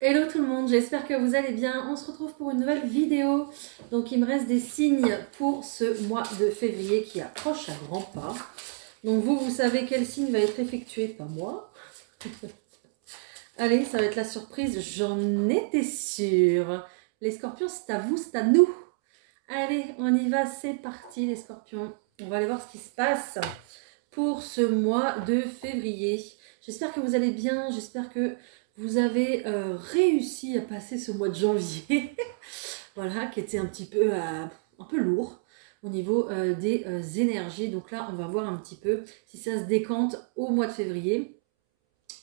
Hello tout le monde, j'espère que vous allez bien. On se retrouve pour une nouvelle vidéo. Donc il me reste des signes pour ce mois de février qui approche à grands pas. Donc vous savez quel signe va être effectué, pas moi. Allez, ça va être la surprise, j'en étais sûre. Les scorpions, c'est à vous, c'est à nous. Allez, on y va, c'est parti les scorpions. On va aller voir ce qui se passe pour ce mois de février. J'espère que vous allez bien, j'espère que vous avez réussi à passer ce mois de janvier, voilà, qui était un petit peu, un peu lourd au niveau des énergies. Donc là, on va voir un petit peu si ça se décante au mois de février.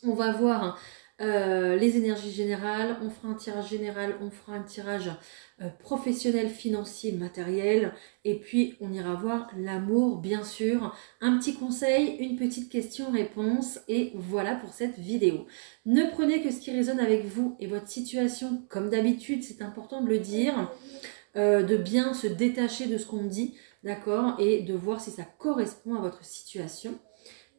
On va voir les énergies générales, on fera un tirage général, on fera un tirage professionnel, financier, matériel, et puis on ira voir l'amour, bien sûr. Un petit conseil, une petite question-réponse, et voilà pour cette vidéo. Ne prenez que ce qui résonne avec vous et votre situation, comme d'habitude, c'est important de le dire, de bien se détacher de ce qu'on dit, d'accord, et de voir si ça correspond à votre situation.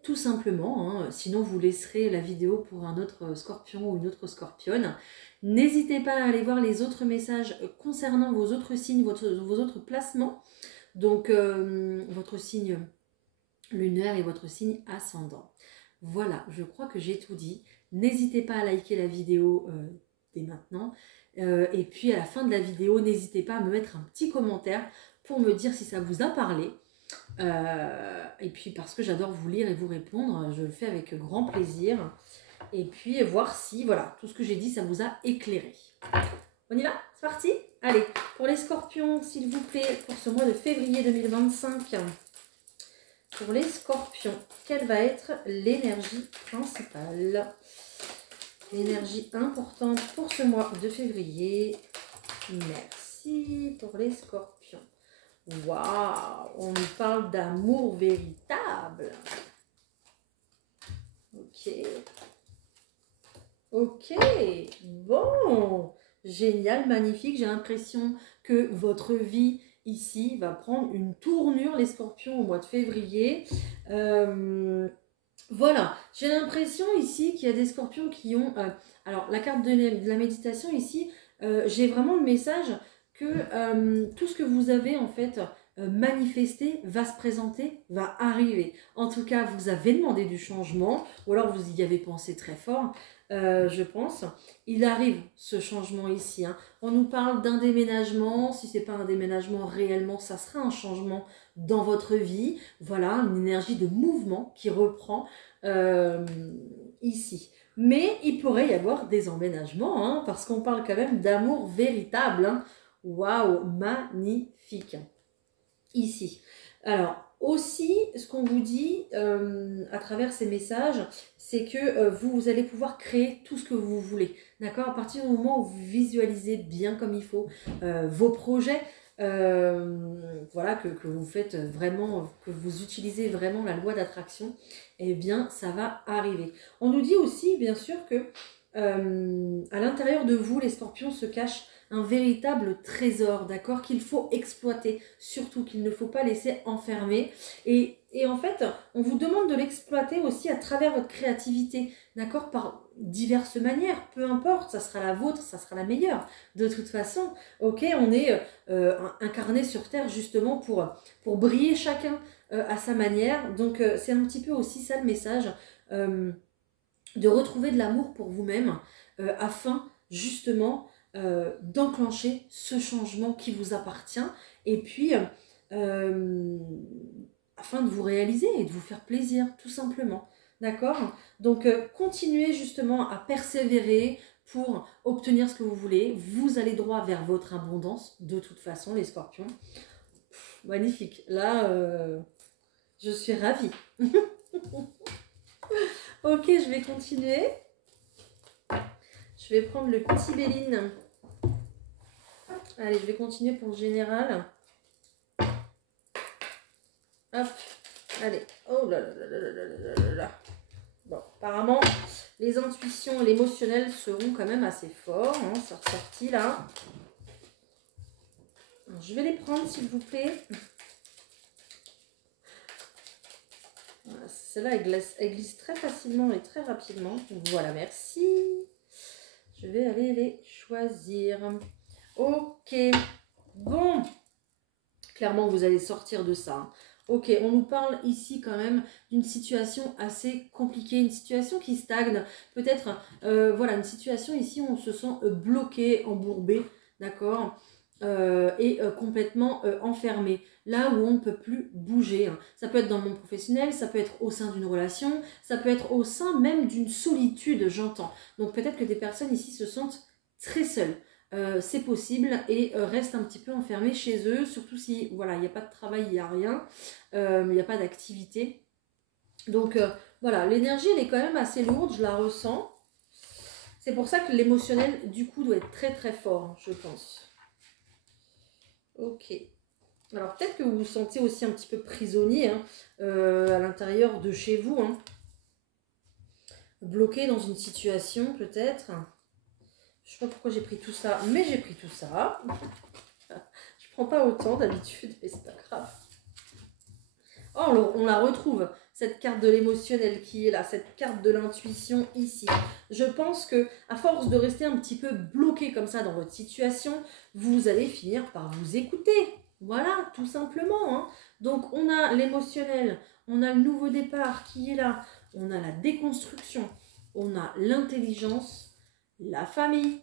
Tout simplement, hein, sinon vous laisserez la vidéo pour un autre scorpion ou une autre scorpionne. N'hésitez pas à aller voir les autres messages concernant vos autres signes, vos autres placements. Donc votre signe lunaire et votre signe ascendant. Voilà, je crois que j'ai tout dit. N'hésitez pas à liker la vidéo dès maintenant. Et puis à la fin de la vidéo, n'hésitez pas à me mettre un petit commentaire pour me dire si ça vous a parlé. Et puis parce que j'adore vous lire et vous répondre, je le fais avec grand plaisir. Et puis voir si, voilà, tout ce que j'ai dit, ça vous a éclairé. On y va? C'est parti? Allez, pour les scorpions, s'il vous plaît, pour ce mois de février 2025, pour les scorpions, quelle va être l'énergie principale? L'énergie importante pour ce mois de février. Merci pour les scorpions. Waouh, on nous parle d'amour véritable. Ok. Ok, bon, génial, magnifique. J'ai l'impression que votre vie ici va prendre une tournure, les scorpions, au mois de février. Voilà, j'ai l'impression ici qu'il y a des scorpions qui ont... alors, la carte de la méditation ici, j'ai vraiment le message que tout ce que vous avez en fait manifesté va se présenter, va arriver. En tout cas, vous avez demandé du changement, ou alors vous y avez pensé très fort, je pense. Il arrive ce changement ici. Hein. On nous parle d'un déménagement. Si ce n'est pas un déménagement réellement, ça sera un changement dans votre vie. Voilà, une énergie de mouvement qui reprend ici. Mais il pourrait y avoir des emménagements, hein, parce qu'on parle quand même d'amour véritable. Hein. Waouh, magnifique. Ici. Alors, aussi, ce qu'on vous dit à travers ces messages, c'est que vous allez pouvoir créer tout ce que vous voulez. D'accord? À partir du moment où vous visualisez bien comme il faut vos projets, voilà, que vous faites vraiment, que vous utilisez vraiment la loi d'attraction, eh bien, ça va arriver. On nous dit aussi, bien sûr, que à l'intérieur de vous, les scorpions, se cachent un véritable trésor, d'accord, qu'il faut exploiter, surtout qu'il ne faut pas laisser enfermer. Et en fait, on vous demande de l'exploiter aussi à travers votre créativité, d'accord, par diverses manières, peu importe, ça sera la vôtre, ça sera la meilleure, de toute façon, ok, on est incarné sur Terre justement pour briller chacun à sa manière, donc c'est un petit peu aussi ça le message, de retrouver de l'amour pour vous-même, afin justement d'enclencher ce changement qui vous appartient et puis afin de vous réaliser et de vous faire plaisir tout simplement, d'accord? Donc continuez justement à persévérer pour obtenir ce que vous voulez, vous allez droit vers votre abondance de toute façon les scorpions. Magnifique, là je suis ravie. Ok, je vais continuer. Je vais prendre le petit Béline. Allez, je vais continuer pour le général. Hop, allez. Oh là là là là là là là là. Bon, apparemment, les intuitions et l'émotionnel seront quand même assez forts. Hein, c'est ressorti là. Alors, je vais les prendre, s'il vous plaît. Voilà, celle-là, elle glisse très facilement et très rapidement. Donc, voilà, merci. Je vais aller les choisir. Ok. Bon. Clairement, vous allez sortir de ça. Hein. Ok, on nous parle ici quand même d'une situation assez compliquée, une situation qui stagne. Peut-être, voilà, une situation ici où on se sent bloqué, embourbé, d'accord, et complètement enfermé. Là où on ne peut plus bouger. Hein. Ça peut être dans le monde professionnel, ça peut être au sein d'une relation, ça peut être au sein même d'une solitude, j'entends. Donc peut-être que des personnes ici se sentent très seules. C'est possible et restent un petit peu enfermés chez eux, surtout si voilà, il n'y a pas de travail, il n'y a rien, il n'y a pas d'activité. Donc voilà, l'énergie elle est quand même assez lourde, je la ressens. C'est pour ça que l'émotionnel du coup doit être très très fort, hein, je pense. Ok. Alors peut-être que vous vous sentez aussi un petit peu prisonnier hein, à l'intérieur de chez vous, hein. Bloqué dans une situation peut-être. Je sais pas pourquoi j'ai pris tout ça, mais j'ai pris tout ça. Je prends pas autant d'habitude, mais c'est pas grave. Oh, on la retrouve, cette carte de l'émotionnel qui est là, cette carte de l'intuition ici. Je pense que à force de rester un petit peu bloqué comme ça dans votre situation, vous allez finir par vous écouter. Voilà, tout simplement. Hein. Donc on a l'émotionnel, on a le nouveau départ qui est là, on a la déconstruction, on a l'intelligence, la famille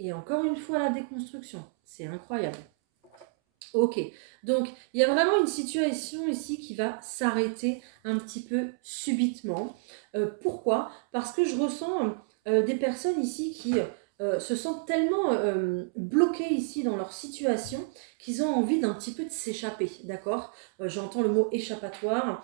et encore une fois la déconstruction. C'est incroyable. Ok, donc il y a vraiment une situation ici qui va s'arrêter un petit peu subitement. Pourquoi? Parce que je ressens des personnes ici qui se sentent tellement bloquées ici dans leur situation qu'ils ont envie d'un petit peu de s'échapper, d'accord? J'entends le mot échappatoire.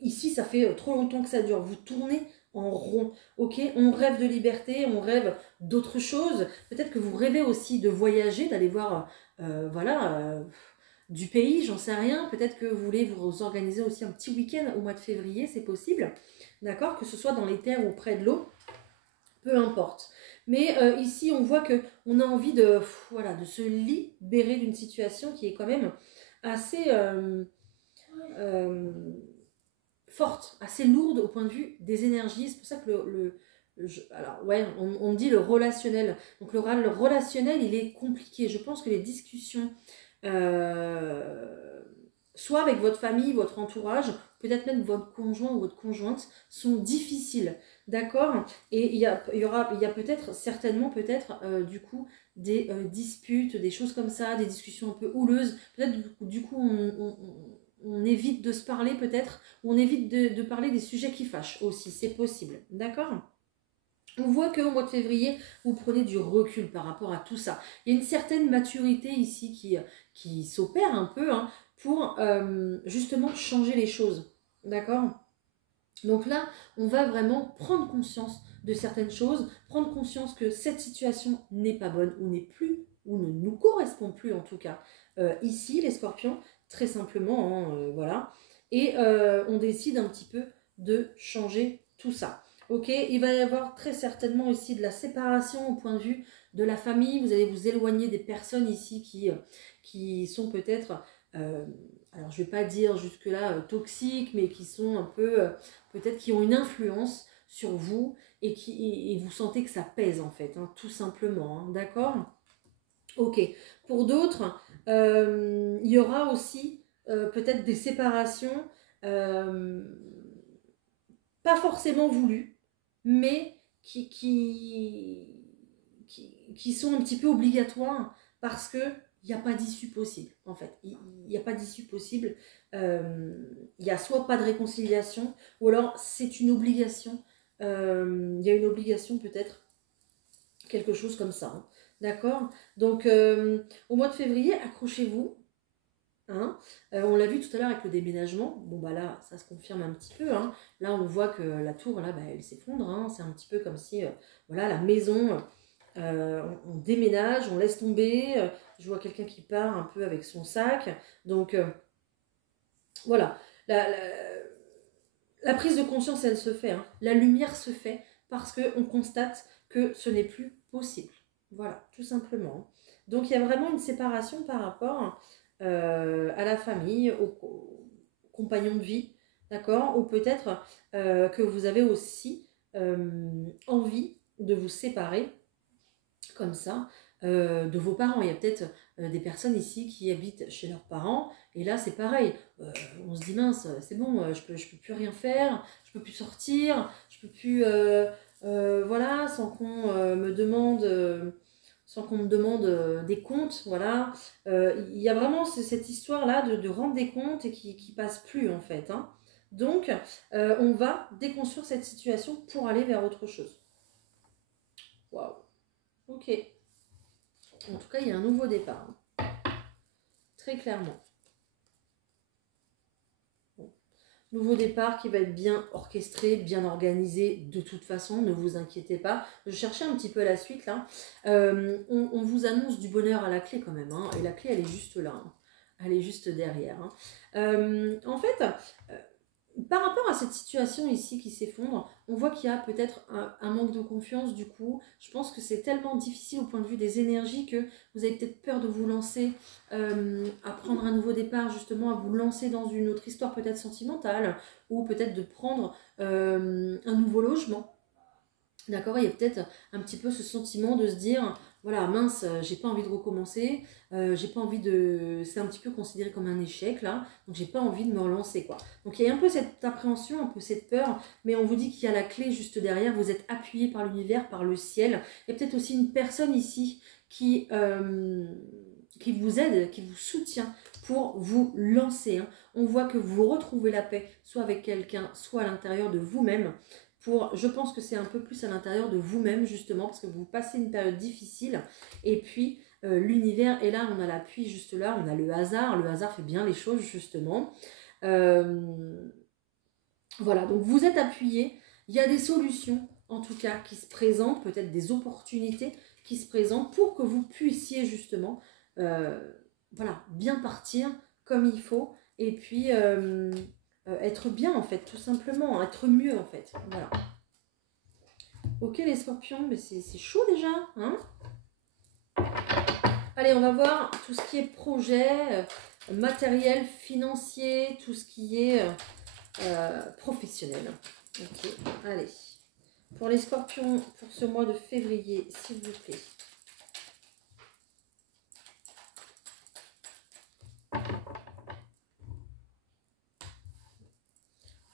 Ici, ça fait trop longtemps que ça dure. Vous tournez en rond, ok? On rêve de liberté, on rêve d'autres choses. Peut-être que vous rêvez aussi de voyager, d'aller voir voilà, du pays, j'en sais rien. Peut-être que vous voulez vous organiser aussi un petit week-end au mois de février, c'est possible. D'accord? Que ce soit dans les terres ou près de l'eau, peu importe. Mais ici, on voit qu'on a envie de, voilà, de se libérer d'une situation qui est quand même assez euh, forte, assez lourde au point de vue des énergies. C'est pour ça que alors ouais, on dit le relationnel. Donc le relationnel, il est compliqué. Je pense que les discussions, soit avec votre famille, votre entourage, peut-être même votre conjoint ou votre conjointe, sont difficiles. D'accord? Et il y a peut-être, certainement peut-être, du coup, des disputes, des choses comme ça, des discussions un peu houleuses. Peut-être du coup, on évite de se parler peut-être, ou on évite de parler des sujets qui fâchent aussi, c'est possible, d'accord? On voit qu'au mois de février, vous prenez du recul par rapport à tout ça. Il y a une certaine maturité ici qui s'opère un peu hein, pour justement changer les choses, d'accord? Donc là, on va vraiment prendre conscience de certaines choses, prendre conscience que cette situation n'est pas bonne ou n'est plus, ou ne nous correspond plus en tout cas. Ici, les scorpions, très simplement, hein, voilà. Et on décide un petit peu de changer tout ça. Ok, il va y avoir très certainement ici de la séparation au point de vue de la famille. Vous allez vous éloigner des personnes ici qui sont peut-être, alors je ne vais pas dire jusque-là toxiques, mais qui sont un peu peut-être qui ont une influence sur vous et vous sentez que ça pèse en fait, hein, tout simplement, hein, d'accord? Ok. Pour d'autres, il y aura aussi peut-être des séparations euh, pas forcément voulues, mais qui sont un petit peu obligatoires parce que il n'y a pas d'issue possible, en fait. Il n'y a pas d'issue possible. Il n'y a soit pas de réconciliation, ou alors c'est une obligation. Il y a une obligation peut-être, quelque chose comme ça. Hein. D'accord? Donc, au mois de février, accrochez-vous. Hein. On l'a vu tout à l'heure avec le déménagement. Bon, bah là, ça se confirme un petit peu. Hein. Là, on voit que la tour, là, bah, elle s'effondre. Hein. C'est un petit peu comme si, voilà, la maison... on déménage, on laisse tomber. Je vois quelqu'un qui part un peu avec son sac. Donc voilà, la prise de conscience, elle se fait. Hein. La lumière se fait parce qu'on constate que ce n'est plus possible. Voilà, tout simplement. Donc il y a vraiment une séparation par rapport à la famille, aux compagnons de vie, d'accord? Ou peut-être que vous avez aussi envie de vous séparer comme ça de vos parents. Il y a peut-être des personnes ici qui habitent chez leurs parents et là c'est pareil. On se dit mince, c'est bon, je peux plus rien faire, je peux plus sortir, je peux plus voilà, sans qu'on me demande des comptes, voilà. Il y a vraiment cette histoire-là de rendre des comptes et qui passe plus en fait. Hein. Donc, on va déconstruire cette situation pour aller vers autre chose. Waouh. Ok. En tout cas, il y a un nouveau départ. Hein. Très clairement. Bon. Nouveau départ qui va être bien orchestré, bien organisé. De toute façon, ne vous inquiétez pas. Je cherchais un petit peu la suite là. On vous annonce du bonheur à la clé quand même. Hein, et la clé, elle est juste là. Hein. Elle est juste derrière. Hein. En fait... par rapport à cette situation ici qui s'effondre, on voit qu'il y a peut-être un manque de confiance du coup. Je pense que c'est tellement difficile au point de vue des énergies que vous avez peut-être peur de vous lancer, à prendre un nouveau départ, justement à vous lancer dans une autre histoire peut-être sentimentale ou peut-être de prendre un nouveau logement. D'accord, il y a peut-être un petit peu ce sentiment de se dire, voilà, mince, j'ai pas envie de recommencer, j'ai pas envie de... C'est un petit peu considéré comme un échec, là, donc j'ai pas envie de me relancer, quoi. Donc il y a un peu cette appréhension, un peu cette peur, mais on vous dit qu'il y a la clé juste derrière, vous êtes appuyé par l'univers, par le ciel. Il y a peut-être aussi une personne ici qui vous aide, qui vous soutient pour vous lancer. Hein. On voit que vous retrouvez la paix, soit avec quelqu'un, soit à l'intérieur de vous-même. Je pense que c'est un peu plus à l'intérieur de vous-même justement parce que vous passez une période difficile et puis l'univers est là, on a l'appui juste là, on a le hasard fait bien les choses justement. Voilà, donc vous êtes appuyé, il y a des solutions en tout cas qui se présentent, peut-être des opportunités qui se présentent pour que vous puissiez justement voilà, bien partir comme il faut et puis... être bien en fait, tout simplement, être mieux en fait. Voilà. Ok les scorpions, mais c'est chaud déjà. Hein. Allez, on va voir tout ce qui est projet, matériel, financier, tout ce qui est professionnel. Ok, allez. Pour les scorpions, pour ce mois de février, s'il vous plaît.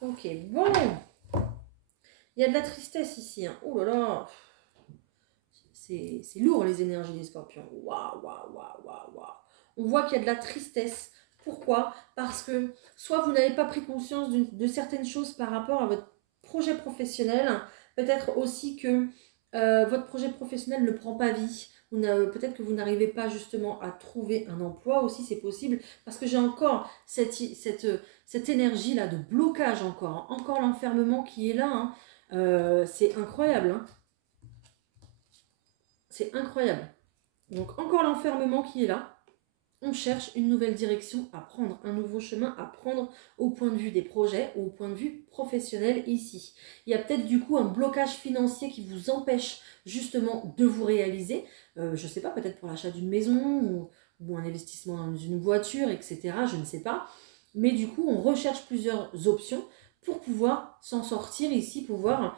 Ok, bon. Il y a de la tristesse ici. Hein. Oh là là. C'est lourd les énergies des scorpions. Waouh, waouh, waouh, waouh, waouh. On voit qu'il y a de la tristesse. Pourquoi? Parce que soit vous n'avez pas pris conscience de certaines choses par rapport à votre projet professionnel. Peut-être aussi que votre projet professionnel ne prend pas vie. Peut-être que vous n'arrivez pas justement à trouver un emploi aussi, c'est possible. Parce que j'ai encore cette énergie-là de blocage encore. Hein. Encore l'enfermement qui est là. Hein. C'est incroyable. Hein. C'est incroyable. Donc encore l'enfermement qui est là. On cherche une nouvelle direction à prendre, un nouveau chemin à prendre au point de vue des projets ou au point de vue professionnel ici. Il y a peut-être du coup un blocage financier qui vous empêche justement de vous réaliser. Je ne sais pas, peut-être pour l'achat d'une maison ou un investissement dans une voiture, etc. Je ne sais pas. Mais du coup, on recherche plusieurs options pour pouvoir s'en sortir ici, pouvoir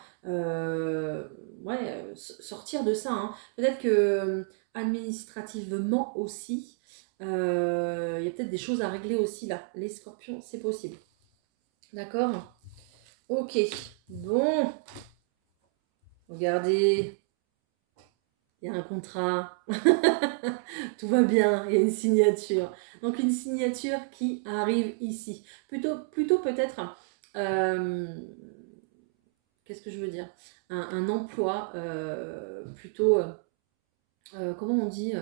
sortir de ça. Hein. Peut-être que administrativement aussi, il y a peut-être des choses à régler aussi là. Les scorpions, c'est possible. D'accord? Ok. Bon. Regardez. Il y a un contrat. Tout va bien. Il y a une signature. Donc une signature qui arrive ici. Plutôt peut-être... qu'est-ce que je veux dire? Un emploi plutôt... comment on dit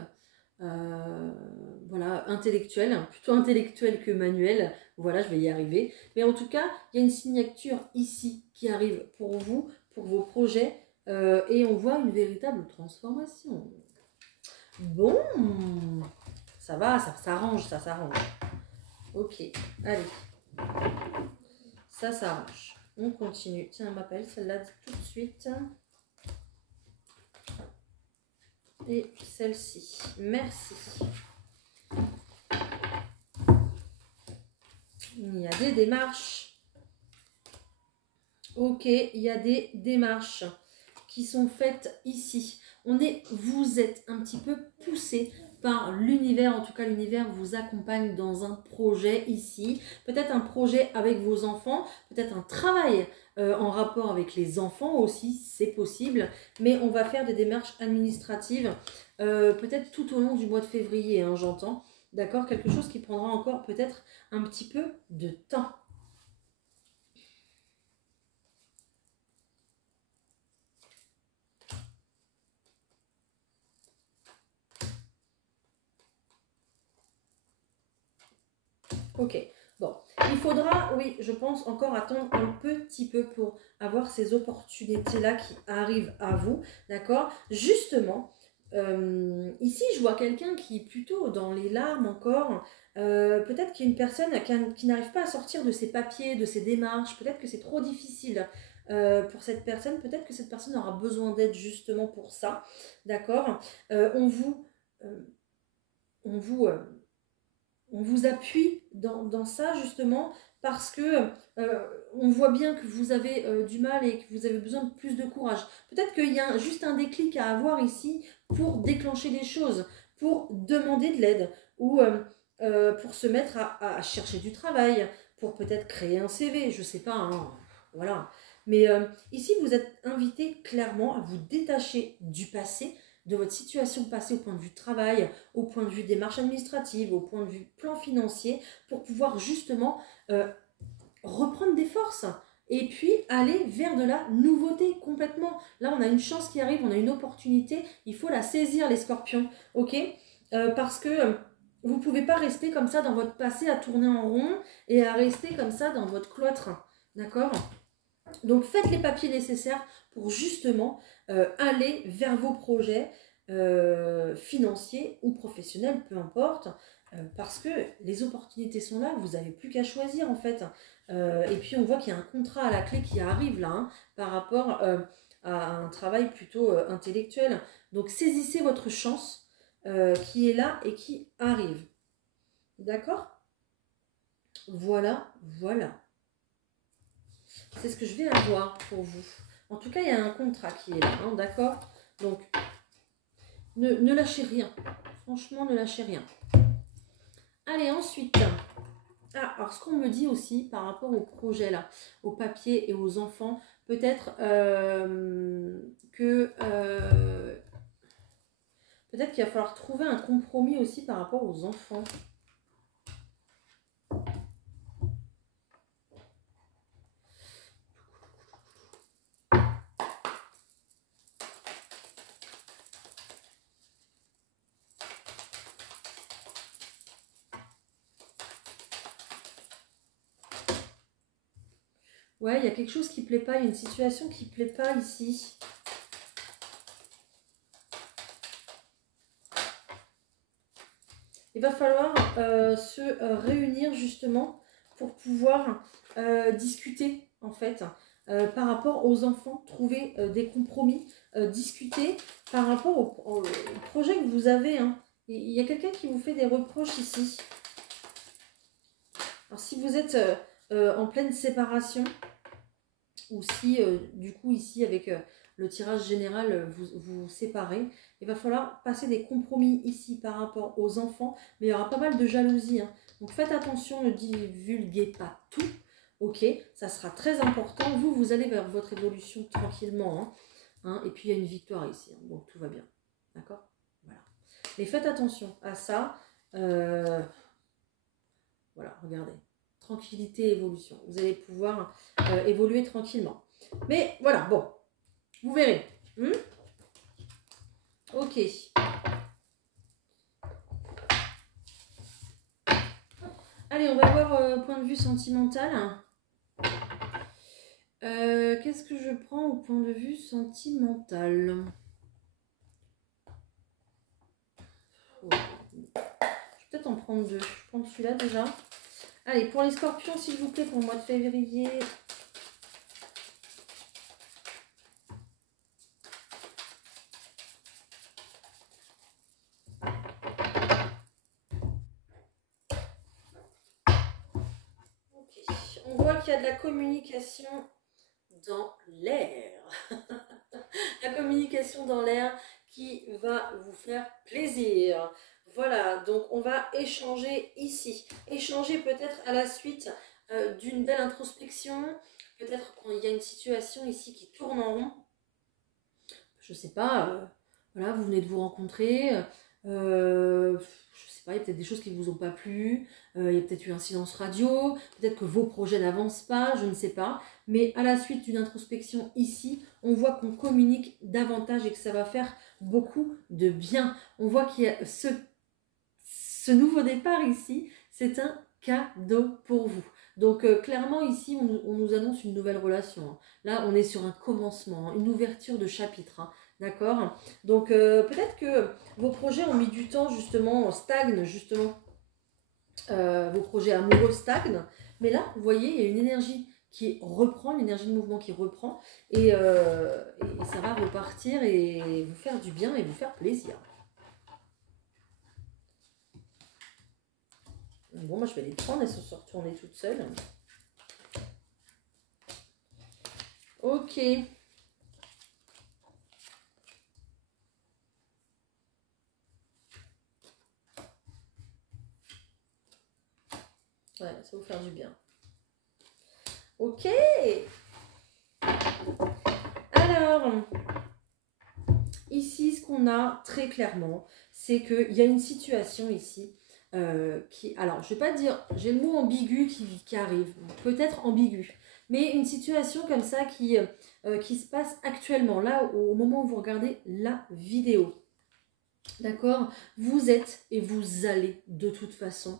voilà, intellectuel, plutôt intellectuel que manuel. Voilà, je vais y arriver. Mais en tout cas, il y a une signature ici qui arrive pour vous, pour vos projets, et on voit une véritable transformation. Bon, ça va, ça s'arrange, ça s'arrange. Ok, allez. Ça s'arrange. On continue. Tiens, elle m'appelle celle-là tout de suite. Et celle-ci. Merci. Il y a des démarches. Ok, il y a des démarches qui sont faites ici. Vous êtes un petit peu poussé par l'univers, en tout cas l'univers vous accompagne dans un projet ici, peut-être un projet avec vos enfants, peut-être un travail en rapport avec les enfants aussi, c'est possible, mais on va faire des démarches administratives peut-être tout au long du mois de février, hein, j'entends, d'accord, quelque chose qui prendra encore peut-être un petit peu de temps. Ok, bon, il faudra, oui, je pense, encore attendre un petit peu pour avoir ces opportunités-là qui arrivent à vous, d'accord? Justement, ici, je vois quelqu'un qui est plutôt dans les larmes encore, peut-être qu'il y a une personne qui n'arrive pas à sortir de ses papiers, de ses démarches, peut-être que c'est trop difficile pour cette personne, peut-être que cette personne aura besoin d'aide justement pour ça, d'accord? On vous on vous appuie dans ça justement parce que on voit bien que vous avez du mal et que vous avez besoin de plus de courage. Peut-être qu'il y a juste un déclic à avoir ici pour déclencher des choses, pour demander de l'aide ou pour se mettre à chercher du travail, pour peut-être créer un CV, je sais pas, hein, voilà. Mais ici, vous êtes invité clairement à vous détacher du passé, de votre situation passée au point de vue travail, au point de vue démarche administrative, au point de vue plan financier, pour pouvoir justement reprendre des forces et puis aller vers de la nouveauté complètement. Là, on a une chance qui arrive, on a une opportunité, il faut la saisir les scorpions, ok? Parce que vous ne pouvez pas rester comme ça dans votre passé à tourner en rond et à rester comme ça dans votre cloître, d'accord? Donc faites les papiers nécessaires pour justement aller vers vos projets financiers ou professionnels, peu importe, parce que les opportunités sont là, vous n'avez plus qu'à choisir en fait. Et puis on voit qu'il y a un contrat à la clé qui arrive là, hein, par rapport à un travail plutôt intellectuel. Donc saisissez votre chance qui est là et qui arrive. D'accord? Voilà, voilà. C'est ce que je vais avoir pour vous. En tout cas, il y a un contrat qui est là, hein, d'accord? Donc, ne lâchez rien. Franchement, ne lâchez rien. Allez, ensuite. Ah, alors ce qu'on me dit aussi par rapport au projet là, au papier et aux enfants, peut-être peut-être qu'il va falloir trouver un compromis aussi par rapport aux enfants. Ouais, il y a quelque chose qui ne plaît pas, il y a une situation qui ne plaît pas ici. Il va falloir se réunir justement pour pouvoir discuter en fait par rapport aux enfants, trouver des compromis, discuter par rapport au projet que vous avez. Hein. Il y a quelqu'un qui vous fait des reproches ici. Alors si vous êtes en pleine séparation, ou si du coup ici avec le tirage général vous séparez, il va falloir passer des compromis ici par rapport aux enfants, mais il y aura pas mal de jalousie, hein. Donc faites attention, ne divulguez pas tout, ok, ça sera très important, vous allez vers votre évolution tranquillement, hein, et puis il y a une victoire ici, hein, donc tout va bien, d'accord, voilà. Mais faites attention à ça, voilà, regardez. Tranquillité, évolution. Vous allez pouvoir évoluer tranquillement. Mais voilà, bon, vous verrez. Ok. Allez, on va voir point de vue sentimental. Qu'est-ce que je prends au point de vue sentimental? Je vais peut-être en prendre deux. Je prends celui-là déjà. Allez, pour les scorpions, s'il vous plaît, pour le mois de février. Ok, on voit qu'il y a de la communication dans l'air. La communication dans l'air qui va vous faire plaisir. Voilà, donc on va échanger ici. Échanger peut-être à la suite d'une belle introspection. Peut-être qu'il y a une situation ici qui tourne en rond. Je sais pas, voilà, vous venez de vous rencontrer. Je sais pas, il y a peut-être des choses qui ne vous ont pas plu. Il y a peut-être eu un silence radio. Peut-être que vos projets n'avancent pas, je ne sais pas. Mais à la suite d'une introspection ici, on voit qu'on communique davantage et que ça va faire beaucoup de bien. On voit qu'il y a ce nouveau départ ici, c'est un cadeau pour vous. Donc clairement ici, on nous annonce une nouvelle relation. Hein. Là, on est sur un commencement, hein, une ouverture de chapitre. Hein, d'accord. Donc peut-être que vos projets ont mis du temps justement, stagnent justement. Vos projets amoureux stagnent. Mais là, vous voyez, il y a une énergie qui reprend, une énergie de mouvement qui reprend. Et ça va repartir et vous faire du bien et vous faire plaisir. Bon, moi je vais les prendre, elles se retournées toutes seules. Ok. Ouais, ça va vous faire du bien. Ok. Alors, ici, ce qu'on a très clairement, c'est qu'il y a une situation ici qui... Alors, je ne vais pas dire... J'ai le mot ambigu qui arrive. Peut-être ambigu. Mais une situation comme ça qui se passe actuellement, là, au moment où vous regardez la vidéo. D'accord? Vous êtes et vous allez de toute façon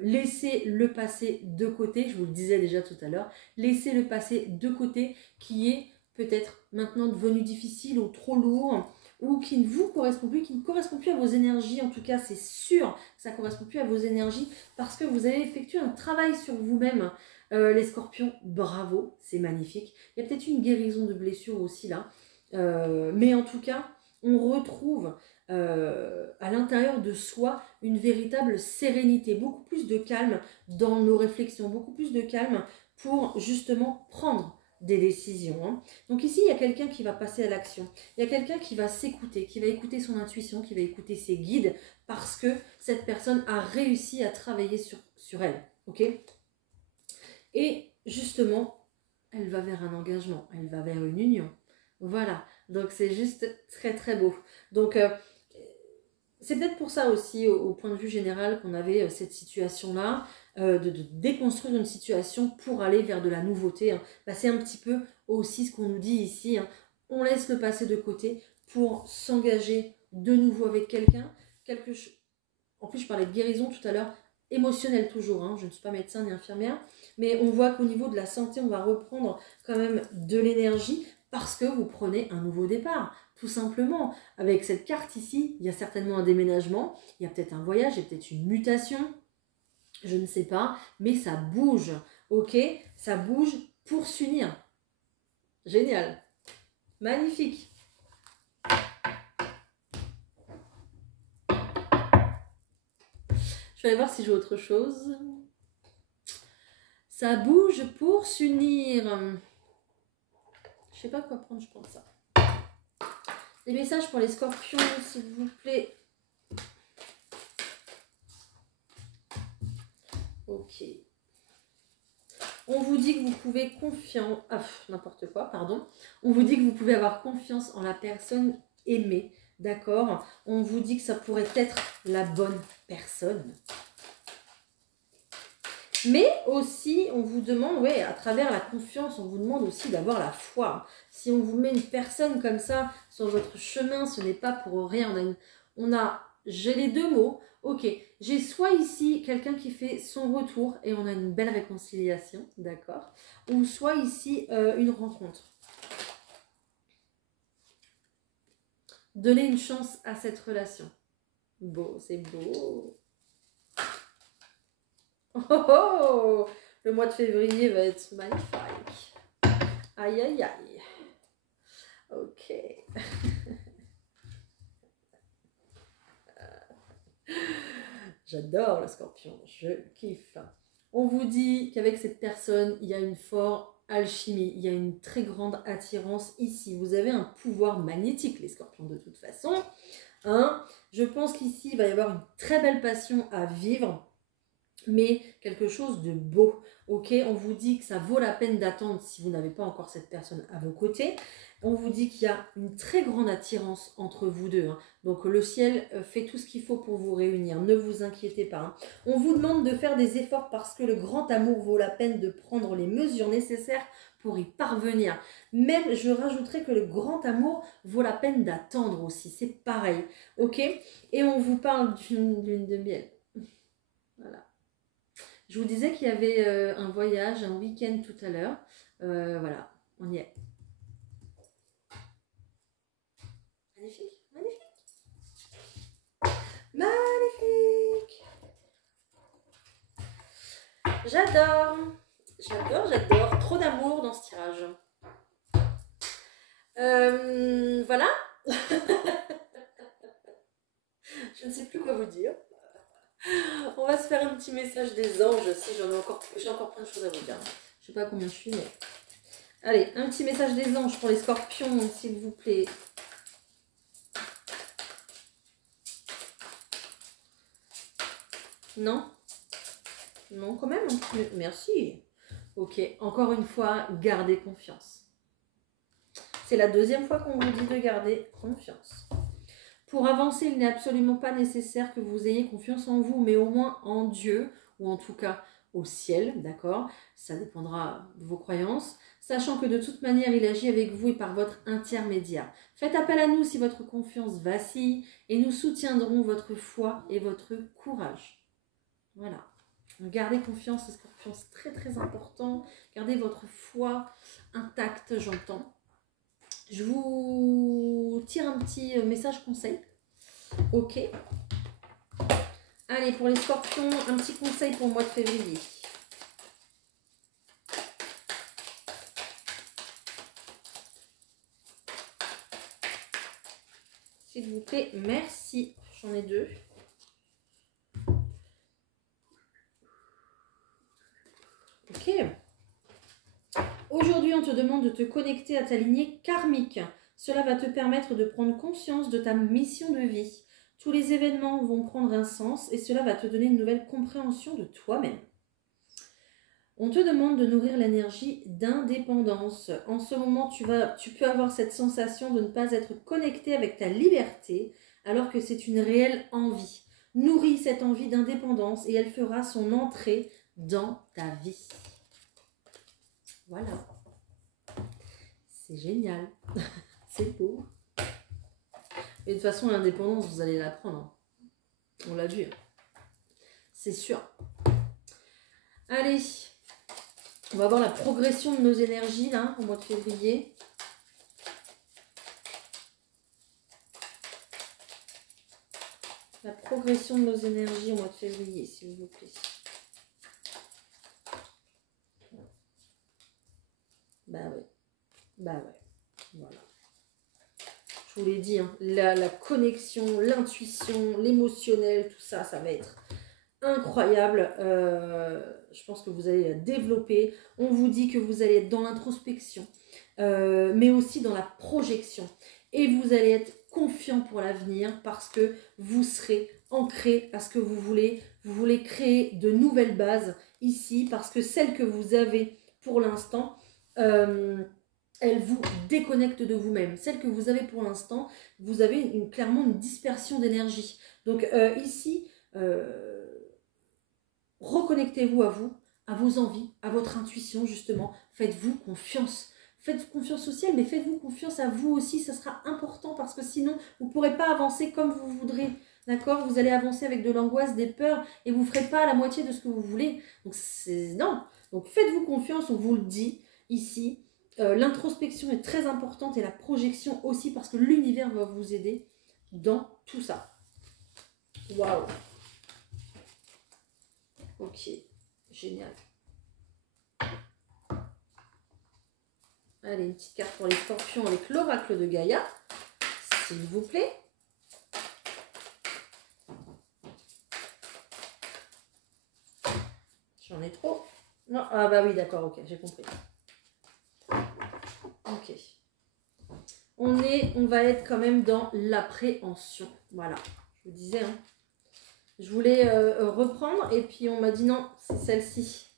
laisser le passé de côté, je vous le disais déjà tout à l'heure, laisser le passé de côté qui est peut-être maintenant devenu difficile ou trop lourd ou qui ne vous correspond plus, qui ne correspond plus à vos énergies, en tout cas c'est sûr que ça ne correspond plus à vos énergies parce que vous avez effectué un travail sur vous-même. Les scorpions, bravo, c'est magnifique. Il y a peut-être une guérison de blessures aussi là, mais en tout cas, on retrouve à l'intérieur de soi une véritable sérénité, beaucoup plus de calme dans nos réflexions, beaucoup plus de calme pour justement prendre des décisions. Hein. Donc ici, il y a quelqu'un qui va passer à l'action. Il y a quelqu'un qui va s'écouter, qui va écouter son intuition, qui va écouter ses guides parce que cette personne a réussi à travailler sur elle. Ok ? Et justement, elle va vers un engagement, elle va vers une union. Voilà, donc c'est juste très très beau. Donc c'est peut-être pour ça aussi, au point de vue général, qu'on avait cette situation-là, de déconstruire une situation pour aller vers de la nouveauté. Hein. Bah, c'est un petit peu aussi ce qu'on nous dit ici. Hein. On laisse le passé de côté pour s'engager de nouveau avec quelqu'un. En plus, je parlais de guérison tout à l'heure, émotionnelle toujours. Hein. Je ne suis pas médecin ni infirmière. Mais on voit qu'au niveau de la santé, on va reprendre quand même de l'énergie parce que vous prenez un nouveau départ. Tout simplement, avec cette carte ici, il y a certainement un déménagement, il y a peut-être un voyage, il y a peut-être une mutation, je ne sais pas, mais ça bouge, ok? Ça bouge pour s'unir. Génial, magnifique. Je vais aller voir si j'ai autre chose. Ça bouge pour s'unir. Je ne sais pas quoi prendre, je pense ça. Des messages pour les scorpions, s'il vous plaît. Ok. On vous dit que vous pouvez confiance... Ah, n'importe quoi, pardon. On vous dit que vous pouvez avoir confiance en la personne aimée, d'accord? On vous dit que ça pourrait être la bonne personne. Mais aussi, on vous demande, ouais, à travers la confiance, on vous demande aussi d'avoir la foi. Si on vous met une personne comme ça sur votre chemin, ce n'est pas pour rien. J'ai les deux mots. Ok, j'ai soit ici quelqu'un qui fait son retour et on a une belle réconciliation, d'accord? Ou soit ici une rencontre. Donnez une chance à cette relation. Beau, c'est beau. Oh, oh, oh, le mois de février va être magnifique. Aïe, aïe, aïe. Ok. J'adore le scorpion, je kiffe. On vous dit qu'avec cette personne, il y a alchimie. Il y a une très grande attirance ici. Vous avez un pouvoir magnétique, les scorpions, de toute façon. Hein, je pense qu'ici, il va y avoir une très belle passion à vivre, mais quelque chose de beau. Ok, on vous dit que ça vaut la peine d'attendre si vous n'avez pas encore cette personne à vos côtés. On vous dit qu'il y a une très grande attirance entre vous deux. Hein. Donc le ciel fait tout ce qu'il faut pour vous réunir. Ne vous inquiétez pas. Hein. On vous demande de faire des efforts parce que le grand amour vaut la peine de prendre les mesures nécessaires pour y parvenir. Même, je rajouterais que le grand amour vaut la peine d'attendre aussi. C'est pareil. Ok. Et on vous parle d'une lune de miel. Voilà. Je vous disais qu'il y avait un voyage, un week-end tout à l'heure. Voilà, on y est. Magnifique, magnifique. Magnifique. J'adore. J'adore, j'adore. Trop d'amour dans ce tirage. Voilà. Je ne sais plus quoi vous dire. On va se faire un petit message des anges aussi. J'ai encore plein de choses à vous dire. Je sais pas combien je suis, mais... Allez, un petit message des anges pour les scorpions, s'il vous plaît. Non? Non, quand même. Merci. Ok, encore une fois, gardez confiance. C'est la deuxième fois qu'on vous dit de garder confiance. Pour avancer, il n'est absolument pas nécessaire que vous ayez confiance en vous, mais au moins en Dieu, ou en tout cas au ciel, d'accord? Ça dépendra de vos croyances, sachant que de toute manière, il agit avec vous et par votre intermédiaire. Faites appel à nous si votre confiance vacille, et nous soutiendrons votre foi et votre courage. Voilà. Gardez confiance, c'est confiance très très important. Gardez votre foi intacte, j'entends. Je vous tire un petit message conseil. Ok. Allez, pour les scorpions, un petit conseil pour le mois de février. S'il vous plaît, merci. J'en ai deux. Ok. Aujourd'hui, on te demande de te connecter à ta lignée karmique. Cela va te permettre de prendre conscience de ta mission de vie. Tous les événements vont prendre un sens et cela va te donner une nouvelle compréhension de toi-même. On te demande de nourrir l'énergie d'indépendance. En ce moment, tu peux avoir cette sensation de ne pas être connecté avec ta liberté alors que c'est une réelle envie. Nourris cette envie d'indépendance et elle fera son entrée dans ta vie. Voilà. C'est génial. C'est beau. Et de toute façon, l'indépendance, vous allez la prendre. On l'a vu. C'est sûr. Allez. On va voir la progression de nos énergies, là, au mois de février. La progression de nos énergies au mois de février, s'il vous plaît. Bah ouais. Bah ouais. Voilà. Je vous l'ai dit, hein, la connexion, l'intuition, l'émotionnel, tout ça, ça va être incroyable. Je pense que vous allez la développer. On vous dit que vous allez être dans l'introspection, mais aussi dans la projection. Et vous allez être confiant pour l'avenir parce que vous serez ancré à ce que vous voulez. Vous voulez créer de nouvelles bases ici parce que celles que vous avez pour l'instant, elles vous déconnectent de vous-même. Celles que vous avez pour l'instant, vous avez clairement une dispersion d'énergie. Donc ici, reconnectez-vous à vous, à vos envies, à votre intuition justement. Faites-vous confiance. Faites confiance au ciel, mais faites-vous confiance à vous aussi. Ça sera important parce que sinon, vous ne pourrez pas avancer comme vous voudrez. D'accord? Vous allez avancer avec de l'angoisse, des peurs et vous ne ferez pas la moitié de ce que vous voulez. Donc, non. Donc, faites-vous confiance, on vous le dit ici. L'introspection est très importante et la projection aussi parce que l'univers va vous aider dans tout ça. Waouh! Ok, génial. Allez, une petite carte pour les scorpions avec l'oracle de Gaïa, s'il vous plaît. J'en ai trop. Non, ah bah oui, d'accord, ok, j'ai compris. on va être quand même dans l'appréhension. Voilà, je vous disais, hein. Je voulais reprendre et puis on m'a dit non, c'est celle-ci.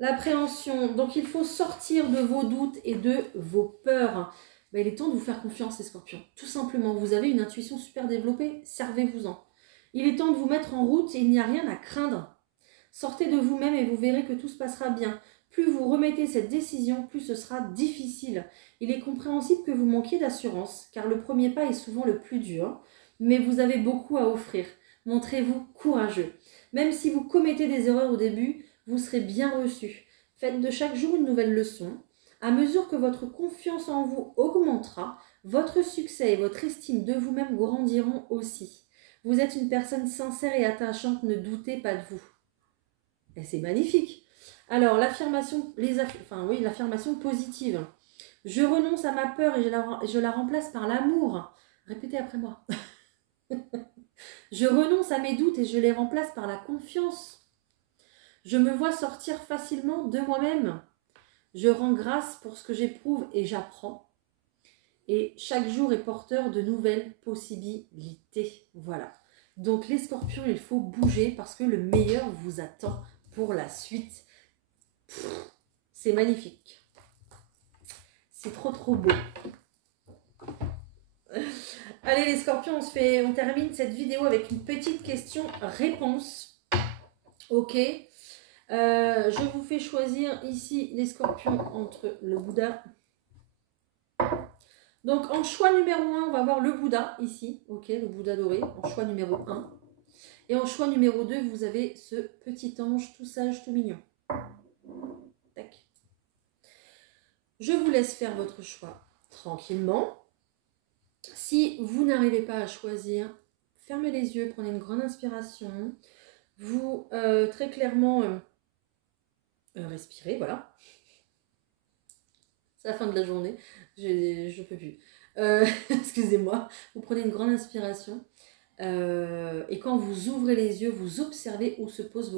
L'appréhension, donc il faut sortir de vos doutes et de vos peurs. Ben, il est temps de vous faire confiance les scorpions. Tout simplement, vous avez une intuition super développée, servez-vous-en. Il est temps de vous mettre en route et il n'y a rien à craindre. Sortez de vous-même et vous verrez que tout se passera bien. Plus vous remettez cette décision, plus ce sera difficile. Il est compréhensible que vous manquiez d'assurance, car le premier pas est souvent le plus dur, mais vous avez beaucoup à offrir. Montrez-vous courageux. Même si vous commettez des erreurs au début, vous serez bien reçu. Faites de chaque jour une nouvelle leçon. À mesure que votre confiance en vous augmentera, votre succès et votre estime de vous-même grandiront aussi. Vous êtes une personne sincère et attachante, ne doutez pas de vous. Et c'est magnifique. Alors, l'affirmation positive. Je renonce à ma peur et je la remplace par l'amour. Répétez après moi. Je renonce à mes doutes et je les remplace par la confiance. Je me vois sortir facilement de moi-même. Je rends grâce pour ce que j'éprouve et j'apprends. Et chaque jour est porteur de nouvelles possibilités. Voilà. Donc les scorpions, il faut bouger parce que le meilleur vous attend pour la suite. C'est magnifique. C'est trop trop beau. Allez les scorpions, on termine cette vidéo avec une petite question-réponse. Ok. Je vous fais choisir ici les scorpions entre le Bouddha. Donc en choix numéro 1, on va voir le Bouddha ici. Ok, le Bouddha doré en choix numéro 1. Et en choix numéro 2, vous avez ce petit ange tout sage, tout mignon. Tac. Je vous laisse faire votre choix tranquillement. Si vous n'arrivez pas à choisir, fermez les yeux, prenez une grande inspiration. Vous, très clairement, respirez, voilà. C'est la fin de la journée, je ne peux plus. Excusez-moi. Vous prenez une grande inspiration. Et quand vous ouvrez les yeux, vous observez où se pose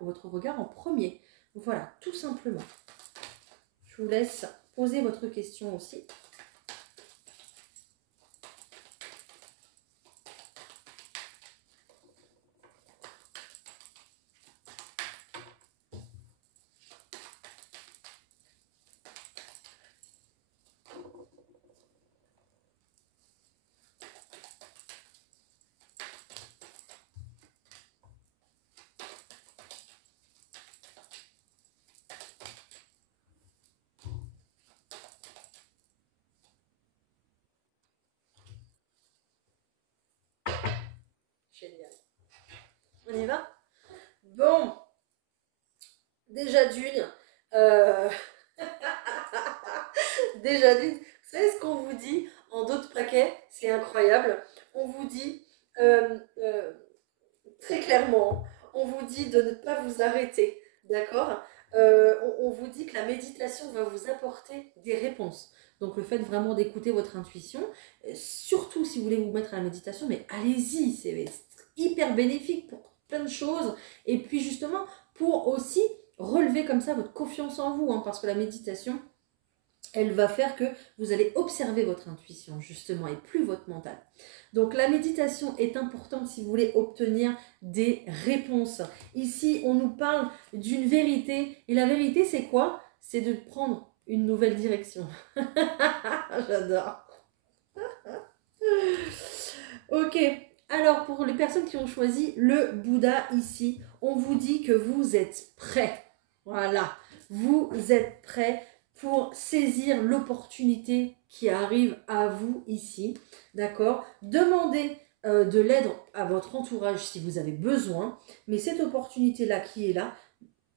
votre regard en premier. Voilà, tout simplement. Je vous laisse poser votre question aussi. Génial. On y va? Bon. Déjà d'une. Déjà d'une. Vous savez ce qu'on vous dit en d'autres paquets? C'est incroyable. On vous dit très clairement, on vous dit de ne pas vous arrêter. D'accord? On vous dit que la méditation va vous apporter des réponses. Donc le fait vraiment d'écouter votre intuition, surtout si vous voulez vous mettre à la méditation, mais allez-y, c'est hyper bénéfique pour plein de choses. Et puis justement, pour aussi relever comme ça votre confiance en vous, hein, parce que la méditation, elle va faire que vous allez observer votre intuition justement et plus votre mental. Donc la méditation est importante si vous voulez obtenir des réponses. Ici, on nous parle d'une vérité. Et la vérité, c'est quoi? C'est de prendre une nouvelle direction. J'adore. Ok. Alors, pour les personnes qui ont choisi le Bouddha ici, on vous dit que vous êtes prêts. Voilà. Vous êtes prêts pour saisir l'opportunité qui arrive à vous ici. D'accord? Demandez de l'aide à votre entourage si vous avez besoin. Mais cette opportunité-là qui est là,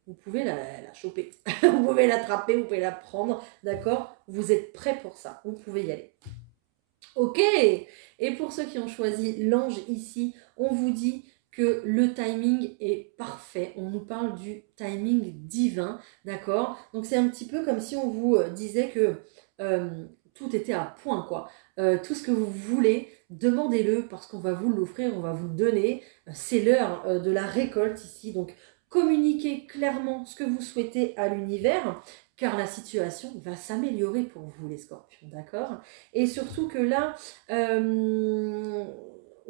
vous pouvez la choper. Vous pouvez l'attraper, vous pouvez la prendre. D'accord? Vous êtes prêts pour ça. Vous pouvez y aller. Ok. Et pour ceux qui ont choisi l'ange ici, on vous dit que le timing est parfait. On nous parle du timing divin, d'accord? Donc c'est un petit peu comme si on vous disait que tout était à point, quoi. Tout ce que vous voulez, demandez-le parce qu'on va vous l'offrir, on va vous le donner. C'est l'heure de la récolte ici, donc communiquez clairement ce que vous souhaitez à l'univers, car la situation va s'améliorer pour vous les scorpions, d'accord? Et surtout que là,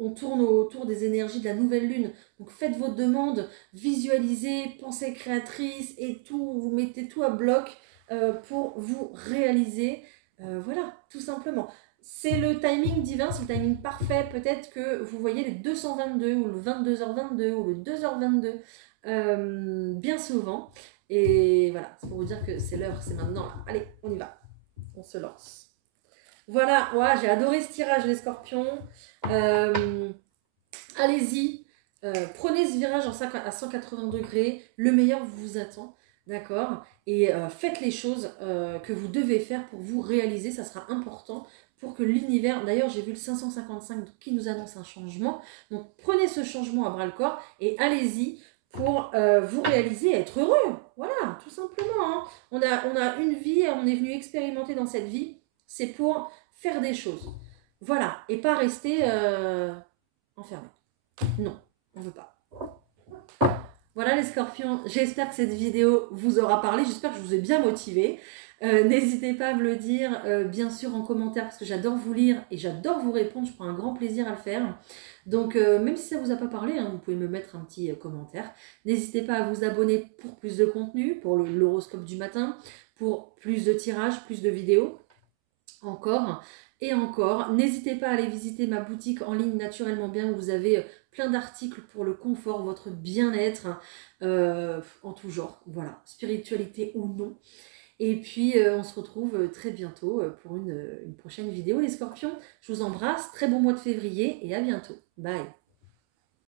on tourne autour des énergies de la nouvelle lune. Donc faites vos demandes, visualisez, pensez créatrice et tout, vous mettez tout à bloc pour vous réaliser. Voilà, tout simplement. C'est le timing divin, c'est le timing parfait. Peut-être que vous voyez les 222 ou le 22h22 ou le 2h22 bien souvent. Et voilà, c'est pour vous dire que c'est l'heure, c'est maintenant là. Allez, on y va. On se lance. Voilà, ouais, j'ai adoré ce tirage les scorpions. Allez-y, prenez ce virage à 180 degrés. Le meilleur vous attend, d'accord? Et faites les choses que vous devez faire pour vous réaliser. Ça sera important pour que l'univers... D'ailleurs, j'ai vu le 555 qui nous annonce un changement. Donc, prenez ce changement à bras-le-corps et allez-y pour vous réaliser, être heureux. Voilà, tout simplement. Hein. On a une vie, on est venu expérimenter dans cette vie. C'est pour faire des choses. Voilà, et pas rester enfermé. Non, on ne veut pas. Voilà les scorpions, j'espère que cette vidéo vous aura parlé, j'espère que je vous ai bien motivé. N'hésitez pas à me le dire, bien sûr en commentaire, parce que j'adore vous lire et j'adore vous répondre, je prends un grand plaisir à le faire. Donc même si ça ne vous a pas parlé, hein, vous pouvez me mettre un petit commentaire. N'hésitez pas à vous abonner pour plus de contenu, pour l'horoscope du matin, pour plus de tirages, plus de vidéos. Encore et encore, n'hésitez pas à aller visiter ma boutique en ligne Naturellement Bien où vous avez plein d'articles pour le confort, votre bien-être en tout genre, voilà, spiritualité ou non. Et puis on se retrouve très bientôt pour une prochaine vidéo les scorpions. Je vous embrasse, très bon mois de février et à bientôt. Bye.